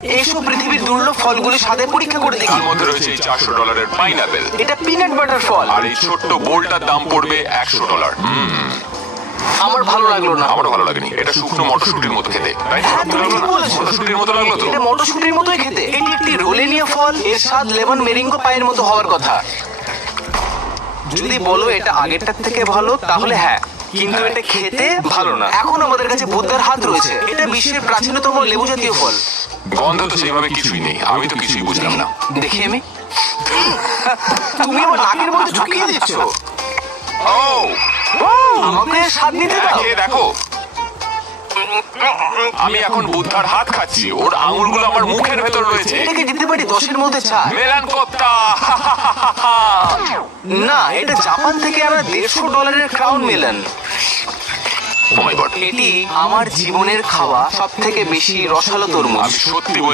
এসব পৃথিবীর দুর্লভ ফলগুলির স্বাদে পরীক্ষা করে দেখি। তার মধ্যে রয়েছে এই $400 পাইনাপেল, এটা পিনাট বাটার ফল। আর এই ছোট্ট বোলটার দাম পড়বে $100। আমার ভালো লাগলো না। আমারও ভালো লাগেনি। এটা শুকনো মটরশুটির মতো খেতে, তাই না? হ্যাঁ, তুমি ঠিক বলেছো। মটরশুটির মতো লাগলো তো? এটা মটরশুটির মতোই খেতে। এটি একটি রোলেনিয়া ফল, এর স্বাদ লেমন মেরিঙ্গো পাইয়ের মতো হওয়ার কথা। যদি বলো এটা আগেরটার থেকে ভালো তাহলে হ্যাঁ, কিন্তু এটা খেতে ভালো না। এখন আমাদের কাছে বুদ্ধার হাত রয়েছে। এটা বিশ্বের প্রাচীনতম লেবু জাতীয় ফল। গন্ধ তো সেইভাবে কিছুই নেই, আমি তো কিছুই বুঝলাম না। দেখি আমি। তুমি আমার নাকের মধ্যে ঢুকিয়ে দিচ্ছ। ও, আমাকে স্বাদ নিতে দাও। খেয়ে দেখো। আমি এখন বুদ্ধার হাত খাচ্ছি, ওর আঙুলগুলো আমার মুখের ভেতর রয়েছে। এটাকে দিতে পারি 10-এর মধ্যে 4। মেলান কোপ্তা। না, এটা জাপান থেকে আনা $150 ক্রাউন মেলন। ও মাই গড, এটি আমার জীবনের খাওয়া সব থেকে বেশি রসালো তরমুজ। আমি সত্যি বলছি